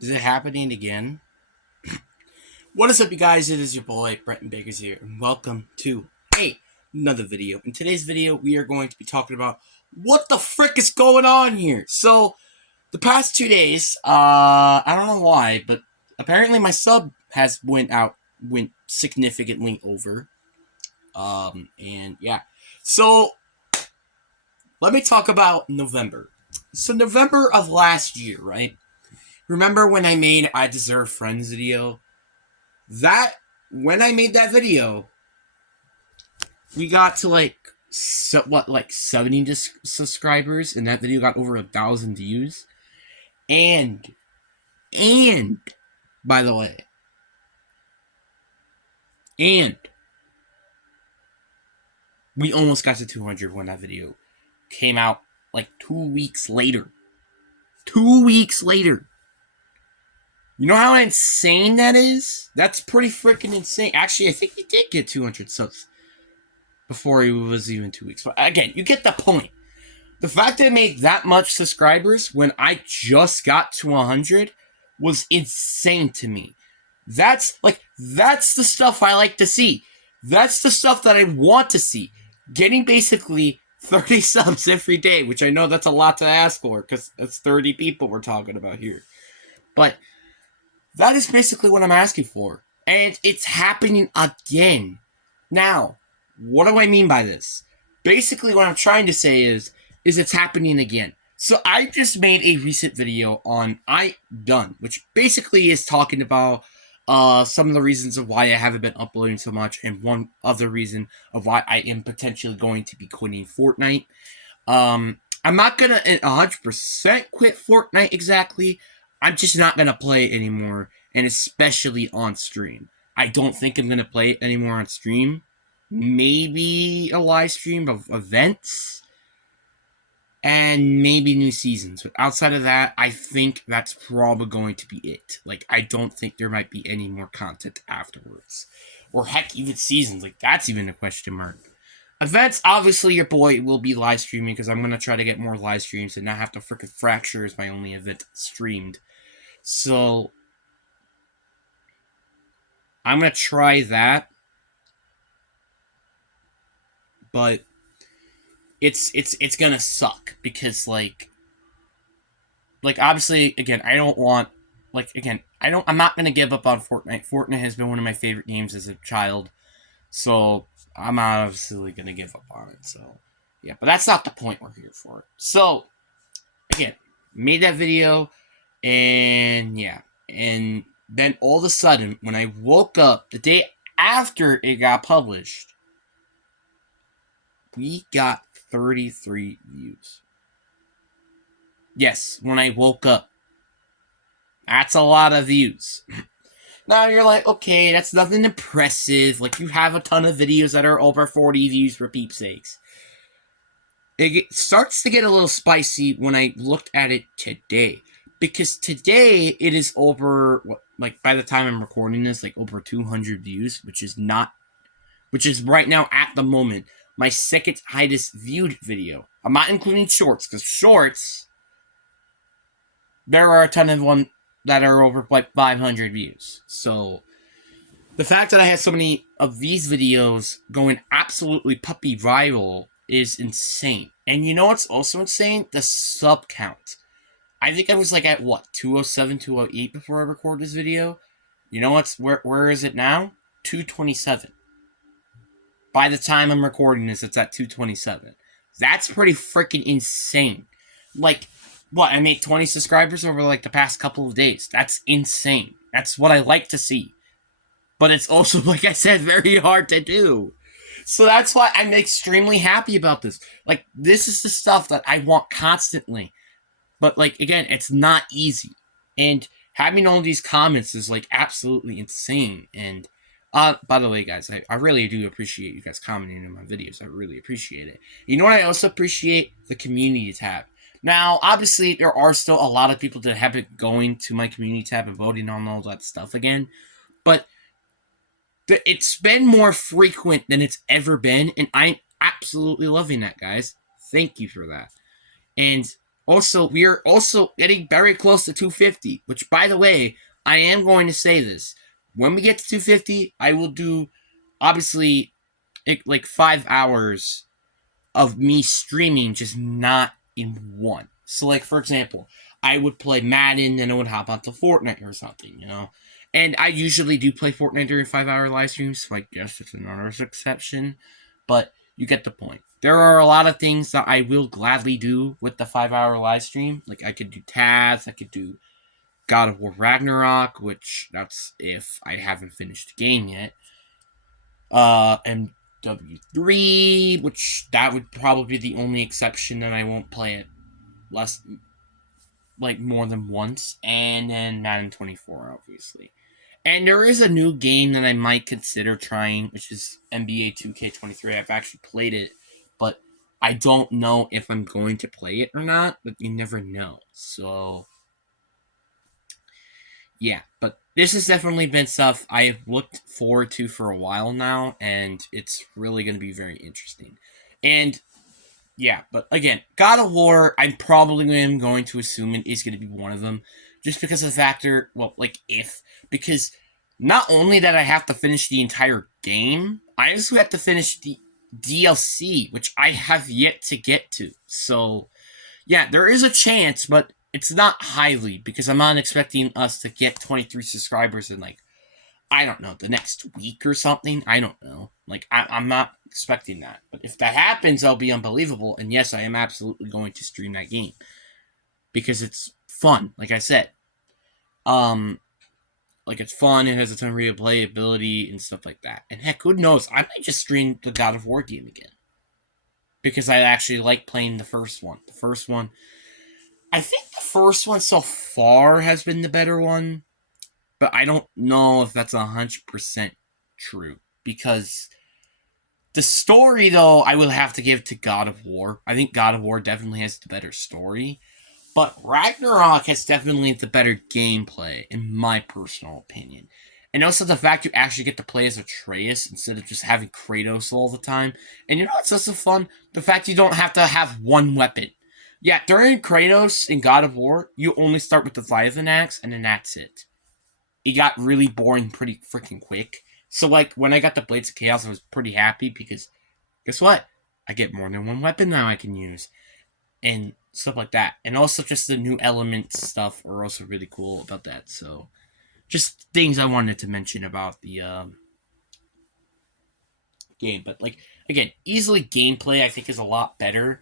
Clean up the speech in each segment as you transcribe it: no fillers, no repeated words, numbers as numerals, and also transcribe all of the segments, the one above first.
Is it happening again? What is up, you guys? It is your boy, Brenton Bakers here, and welcome to another video. In today's video, we are going to be talking about what the frick is going on here. So, the past 2 days, I don't know why, but apparently my sub has went significantly over. And yeah. So, let me talk about November. So, November of last year, right? Remember when I made I Deserve Friends video? That when I made that video, we got to like 70 subscribers, and that video got over 1,000 views. And by the way, and we almost got to 200 when that video came out like 2 weeks later. 2 weeks later. You know how insane that is? That's pretty freaking insane. Actually, I think he did get 200 subs before it was even 2 weeks. But again, you get the point. The fact that it made that much subscribers when I just got to 100 was insane to me. That's the stuff I like to see. That's the stuff that I want to see. Getting basically 30 subs every day, which I know that's a lot to ask for because it's 30 people we're talking about here. But that is basically what I'm asking for. And it's happening again. Now, what do I mean by this? Basically, what I'm trying to say is it's happening again. So I just made a recent video on I Done, which basically is talking about some of the reasons of why I haven't been uploading so much, and one other reason of why I am potentially going to be quitting Fortnite. I'm not gonna 100% quit Fortnite exactly. I'm just not gonna play it anymore, and especially on stream. I don't think I'm gonna play it anymore on stream. Maybe a live stream of events, and maybe new seasons. But outside of that, I think that's probably going to be it. Like, I don't think there might be any more content afterwards. Or heck, even seasons. Like, that's even a question mark. Events, obviously, your boy will be live streaming because I'm going to try to get more live streams and not have to frickin' Fracture as my only event streamed. So, I'm going to try that. But it's gonna suck because like obviously again I'm not gonna give up on Fortnite. Fortnite has been one of my favorite games as a child, so I'm obviously gonna give up on it. So yeah, but that's not the point we're here for. So again, made that video, and yeah, and then all of a sudden when I woke up the day after it got published, we got 33 views. Yes, when I woke up. That's a lot of views. Now you're like, okay, that's nothing impressive. Like, you have a ton of videos that are over 40 views, for peep's sakes. It starts to get a little spicy when I looked at it today. Because today it is over, by the time I'm recording this, like over 200 views, which is right now at the moment my second highest viewed video. I'm not including shorts, because shorts, there are a ton of them that are over like 500 views. So the fact that I had so many of these videos going absolutely puppy viral is insane. And you know what's also insane? The sub count. I think I was like at what, 207, 208 before I recorded this video. You know what's where is it now? 227. By the time I'm recording this, it's at 227. That's pretty freaking insane. Like, what, I made 20 subscribers over like the past couple of days. That's insane. That's what I like to see. But it's also, like I said, very hard to do. So that's why I'm extremely happy about this. Like, this is the stuff that I want constantly. But, like, again, it's not easy. And having all these comments is, like, absolutely insane. And, by the way, guys, I really do appreciate you guys commenting on my videos. I really appreciate it. You know what I also appreciate? The community tab. Now, obviously, there are still a lot of people that have been going to my community tab and voting on all that stuff again. But it's been more frequent than it's ever been, and I'm absolutely loving that, guys. Thank you for that. And Also, we are also getting very close to 250, which, by the way, I am going to say this. When we get to 250, I will do, obviously, like 5 hours of me streaming, just not in one. So, like, for example, I would play Madden, then I would hop onto Fortnite or something, you know? And I usually do play Fortnite during 5 hour live streams, so I guess it's another exception. But you get the point. There are a lot of things that I will gladly do with the 5 hour live stream. Like, I could do Taz, I could do God of War Ragnarok, which that's if I haven't finished the game yet. MW3, which that would probably be the only exception that I won't play it less, like, more than once. And then Madden 24, obviously. And there is a new game that I might consider trying, which is NBA 2K23. I've actually played it, but I don't know if I'm going to play it or not, but you never know. So, yeah, but this has definitely been stuff I've looked forward to for a while now, and it's really going to be very interesting. And yeah, but again, God of War, I'm probably am going to assume it is going to be one of them, just because of the factor, well, like, because not only that I have to finish the entire game, I also have to finish the DLC, which I have yet to get to. So, yeah, there is a chance, but it's not highly, because I'm not expecting us to get 23 subscribers in, like, I don't know, the next week or something. I don't know. Like, I'm not expecting that. But if that happens, that'll be unbelievable. And yes, I am absolutely going to stream that game. Because it's fun, like I said. Like, it's fun, it has a ton of replayability and stuff like that. And heck, who knows? I might just stream the God of War game again. Because I actually like playing the first one. I think the first one so far has been the better one. But I don't know if that's 100% true. Because the story, though, I will have to give to God of War. I think God of War definitely has the better story. But Ragnarok has definitely the better gameplay, in my personal opinion. And also the fact you actually get to play as Atreus instead of just having Kratos all the time. And you know what's also fun? The fact you don't have to have one weapon. Yeah, during Kratos in God of War, you only start with the Leviathan axe, and then that's it. It got really boring pretty freaking quick. So, like, when I got the Blades of Chaos, I was pretty happy because, guess what? I get more than one weapon now I can use. And stuff like that. And also just the new elements stuff are also really cool about that. So, just things I wanted to mention about the game. But, like, again, easily gameplay I think is a lot better.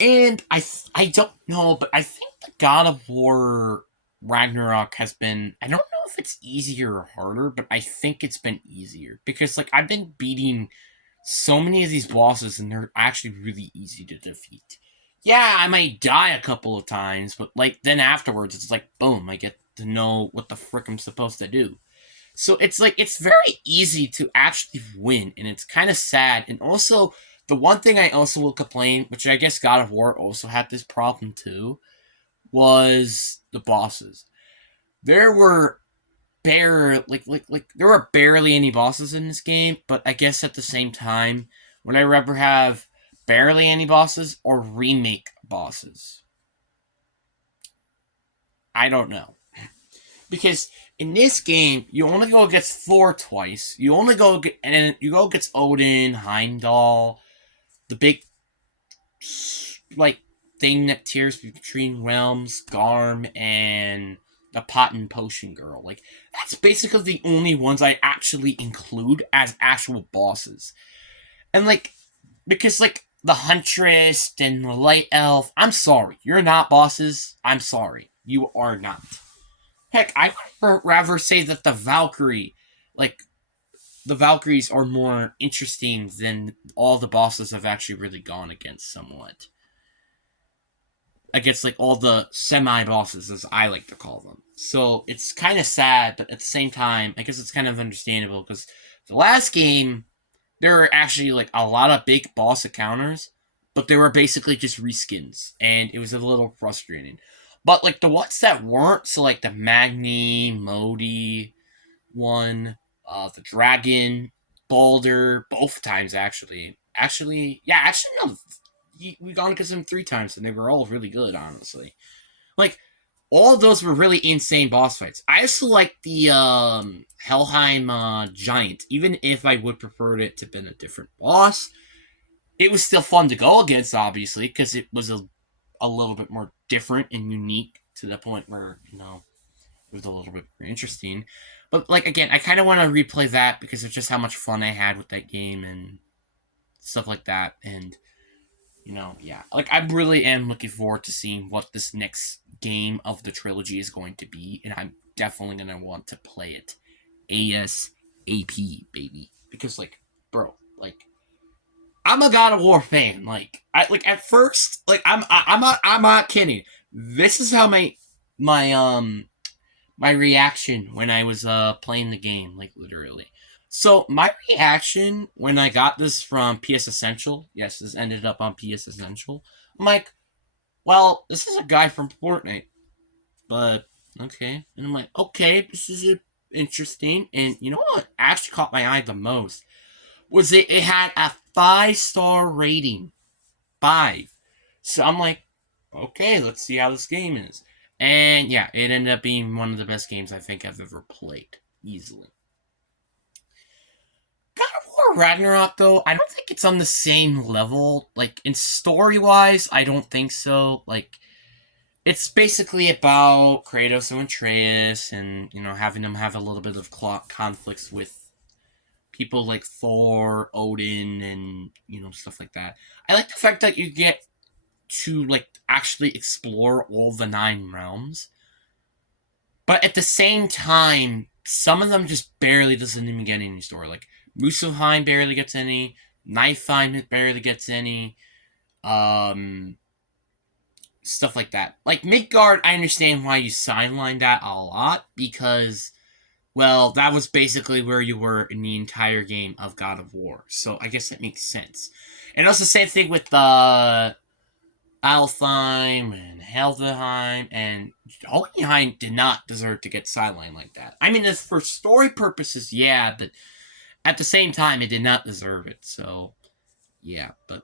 And I don't know, but I think the God of War Ragnarok has been, I don't know if it's easier or harder, but I think it's been easier. Because, like, I've been beating so many of these bosses and they're actually really easy to defeat. Yeah, I might die a couple of times, but, like, then afterwards it's like, boom, I get to know what the frick I'm supposed to do. So it's like, it's very easy to actually win, and it's kind of sad. And also, the one thing I also will complain, which I guess God of War also had this problem too, was the bosses. There were there were barely any bosses in this game, but I guess at the same time, would I rather have barely any bosses or remake bosses? I don't know. Because in this game, you only go against Thor twice. You only go and you go against Odin, Heimdall, the big, like, thing that tears between realms, Garm, and the pot and potion girl. Like, that's basically the only ones I actually include as actual bosses. And, like, because, like, the Huntress and the Light Elf, I'm sorry, you're not bosses. I'm sorry, you are not. Heck, I would rather say that like, the Valkyries are more interesting than all the bosses I've actually really gone against somewhat. Against, like, all the semi-bosses, as I like to call them. So, it's kind of sad, but at the same time, I guess it's kind of understandable, because the last game, there were actually, like, a lot of big boss encounters, but they were basically just reskins, and it was a little frustrating. But, like, the ones that weren't, so, like, the Magni, Modi one, the Dragon, Boulder, both times, actually. No, we gone against them 3 times, and they were all really good, honestly. Like, all of those were really insane boss fights. I also like the Helheim Giant, even if I would prefer it to have been a different boss. It was still fun to go against, obviously, because it was a little bit more different and unique to the point where, it was a little bit more interesting. But, like, again, I kind of want to replay that because of just how much fun I had with that game and stuff like that. And, yeah. Like, I really am looking forward to seeing what this next game of the trilogy is going to be. And I'm definitely going to want to play it ASAP, baby. Because, like, bro, like, I'm a God of War fan. Like, at first, like, I'm not kidding. This is how my reaction when I was playing the game, like, literally. So my reaction when I got this from PS Essential, yes, this ended up on PS Essential. I'm like, well, this is a guy from Fortnite, but okay. And I'm like, okay, this is interesting. And you know what actually caught my eye the most was it had a 5-star rating, 5. So I'm like, okay, let's see how this game is. And yeah, it ended up being one of the best games I think I've ever played, easily. God of War Ragnarok, though, I don't think it's on the same level. Like, in story-wise, I don't think so. Like, it's basically about Kratos and Atreus and, having them have a little bit of conflicts with people like Thor, Odin, and, stuff like that. I like the fact that you get to, like, actually explore all the 9 realms. But at the same time, some of them just barely doesn't even get any story. Like, Muspelheim barely gets any. Niflheim barely gets any. Stuff like that. Like, Midgard, I understand why you sidelined that a lot, because, well, that was basically where you were in the entire game of God of War. So I guess that makes sense. And also, same thing with Alfheim and Helheim, and Jotunheim did not deserve to get sidelined like that. I mean, for story purposes, yeah, but at the same time, it did not deserve it. So, yeah, but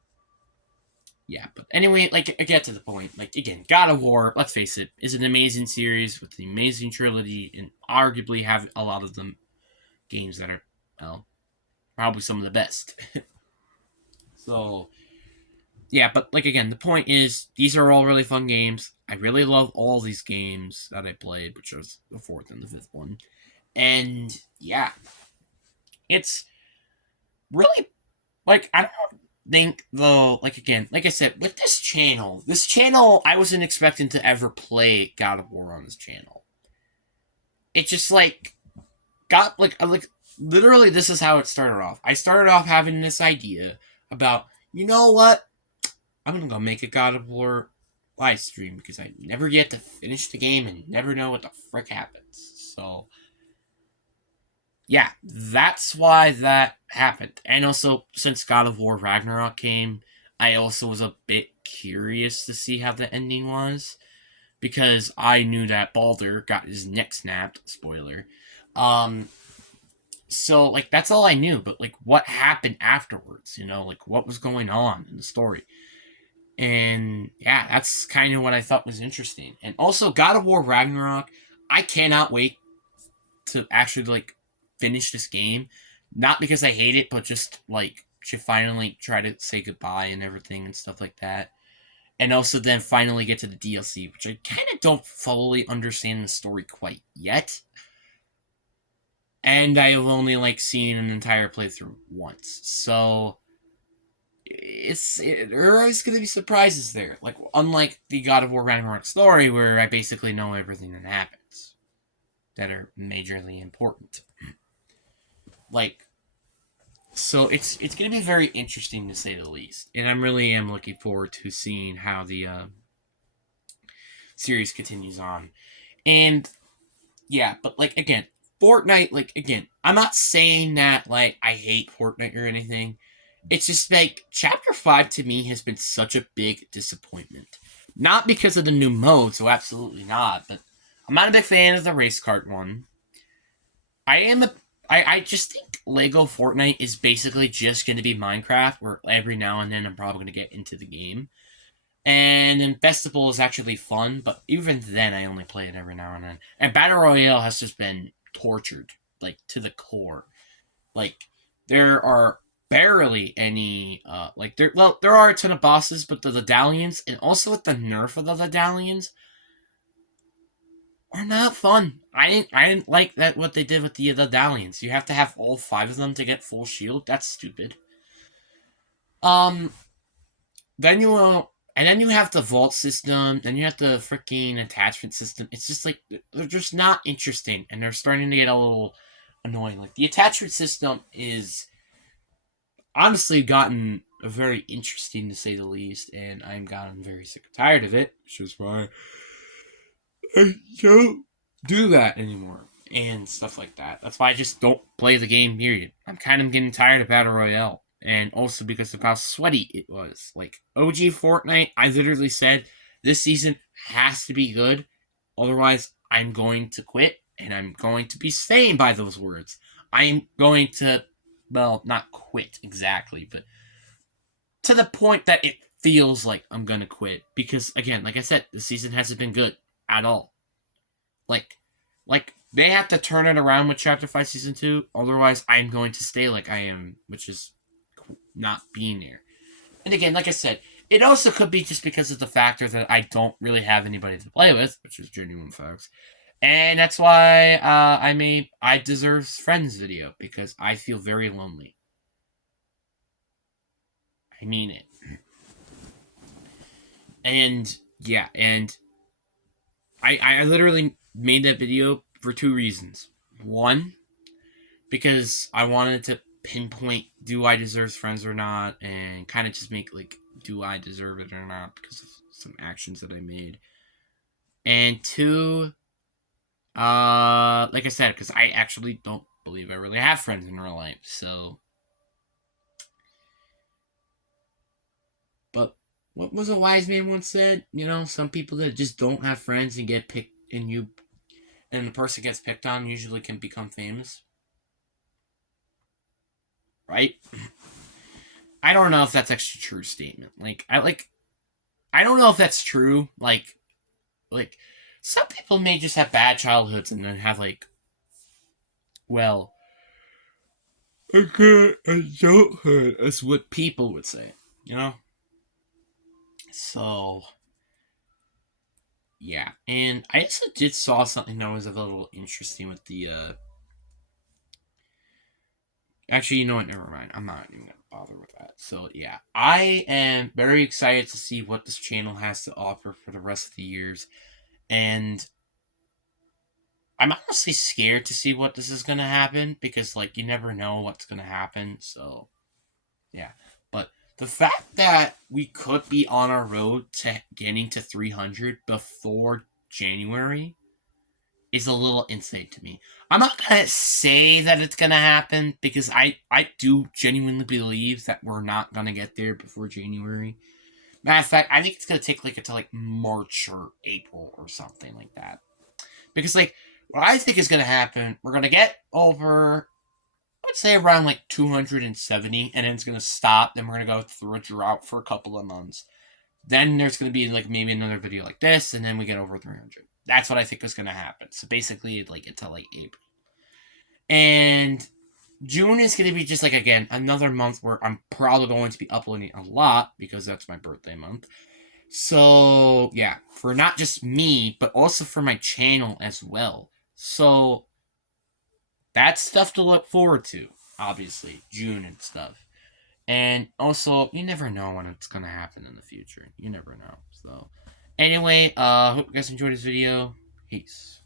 anyway, like, I get to the point. Like, again, God of War, let's face it, is an amazing series with an amazing trilogy, and arguably have a lot of them games that are, well, probably some of the best. So, yeah, but, like, again, the point is, these are all really fun games. I really love all these games that I played, which was the 4th and the 5th one. And, yeah, it's really, like, I don't think, though, like, again, like I said, with this channel, I wasn't expecting to ever play God of War on this channel. It just, like, got, like, literally, this is how it started off. I started off having this idea about, you know what? I'm gonna go make a God of War live stream because I never get to finish the game and never know what the frick happens. So, yeah, that's why that happened. And also, since God of War Ragnarok came, I also was a bit curious to see how the ending was, because I knew that Baldur got his neck snapped. Spoiler. So, like, that's all I knew. But, like, what happened afterwards? Like, what was going on in the story? And yeah, that's kind of what I thought was interesting. And also, God of War Ragnarok, I cannot wait to actually, like, finish this game. Not because I hate it, but just, like, to finally try to say goodbye and everything and stuff like that. And also then finally get to the DLC, which I kind of don't fully understand the story quite yet. And I've only, like, seen an entire playthrough once. So there are always going to be surprises there. Like, unlike the God of War Ragnarok story, where I basically know everything that happens that are majorly important. Like, so it's going to be very interesting, to say the least. And I really am looking forward to seeing how the series continues on. And, yeah, but, like, again, Fortnite, like, again, I'm not saying that, like, I hate Fortnite or anything. It's just, like, Chapter 5 to me has been such a big disappointment. Not because of the new mode, so absolutely not, but I'm not a big fan of the race kart one. I I just think Lego Fortnite is basically just going to be Minecraft, where every now and then I'm probably going to get into the game. And Infestival is actually fun, but even then I only play it every now and then. And Battle Royale has just been tortured, like, to the core. Like, there are barely any, there are a ton of bosses, but the Daedalians, and also with the nerf of the Daedalians, are not fun. I didn't like that what they did with the Daedalians. You have to have all 5 of them to get full shield. That's stupid. Um, then and then you have the vault system, then you have the freaking attachment system. It's just like, they're just not interesting, and they're starting to get a little annoying. Like, the attachment system is honestly gotten very interesting, to say the least, and I'm gotten very sick and tired of it, which is why I don't do that anymore, and stuff like that. That's why I just don't play the game, period. I'm kind of getting tired of Battle Royale. And also because of how sweaty it was. Like, OG Fortnite, I literally said, this season has to be good. Otherwise, I'm going to quit. And I'm going to be staying by those words. I'm going to, well, not quit exactly, but to the point that it feels like I'm going to quit. Because, again, like I said, the season hasn't been good at all. Like, they have to turn it around with Chapter 5 Season 2. Otherwise, I'm going to stay like I am, which is not being there. And again, like I said, it also could be just because of the factor that I don't really have anybody to play with, which is genuine facts. And that's why I made I Deserve Friends video, because I feel very lonely. I mean it. And yeah, and I literally made that video for 2 reasons. One, because I wanted to pinpoint, do I deserve friends or not, and kind of just make, like, do I deserve it or not, because of some actions that I made. And 2, like I said, because I actually don't believe I really have friends in real life, so. But what was a wise man once said? You know, some people that just don't have friends and get picked, and the person gets picked on usually can become famous. Right? I don't know if that's actually a true statement. I don't know if that's true. Like, some people may just have bad childhoods and then have, like, well, a good adulthood, is what people would say, you know? So, yeah. And I also did saw something that was a little interesting with the, actually, you know what? Never mind. I'm not even going to bother with that. So, yeah. I am very excited to see what this channel has to offer for the rest of the years. And I'm honestly scared to see what this is going to happen, because, like, you never know what's going to happen. So, yeah. But the fact that we could be on our road to getting to 300 before January is a little insane to me. I'm not going to say that it's going to happen, because I do genuinely believe that we're not going to get there before January. Matter of fact, I think it's going to take, like, until, like, March or April or something like that. Because, like, what I think is going to happen, we're going to get over, I would say, around, like, 270, and then it's going to stop. Then we're going to go through a drought for a couple of months. Then there's going to be, like, maybe another video like this, and then we get over 300. That's what I think is going to happen. So basically, like, until, like, April. And June is going to be just, like, again, another month where I'm probably going to be uploading a lot, because that's my birthday month. So, yeah, for not just me, but also for my channel as well. So, that's stuff to look forward to, obviously, June and stuff. And also, you never know when it's going to happen in the future. You never know. So, anyway, hope you guys enjoyed this video. Peace.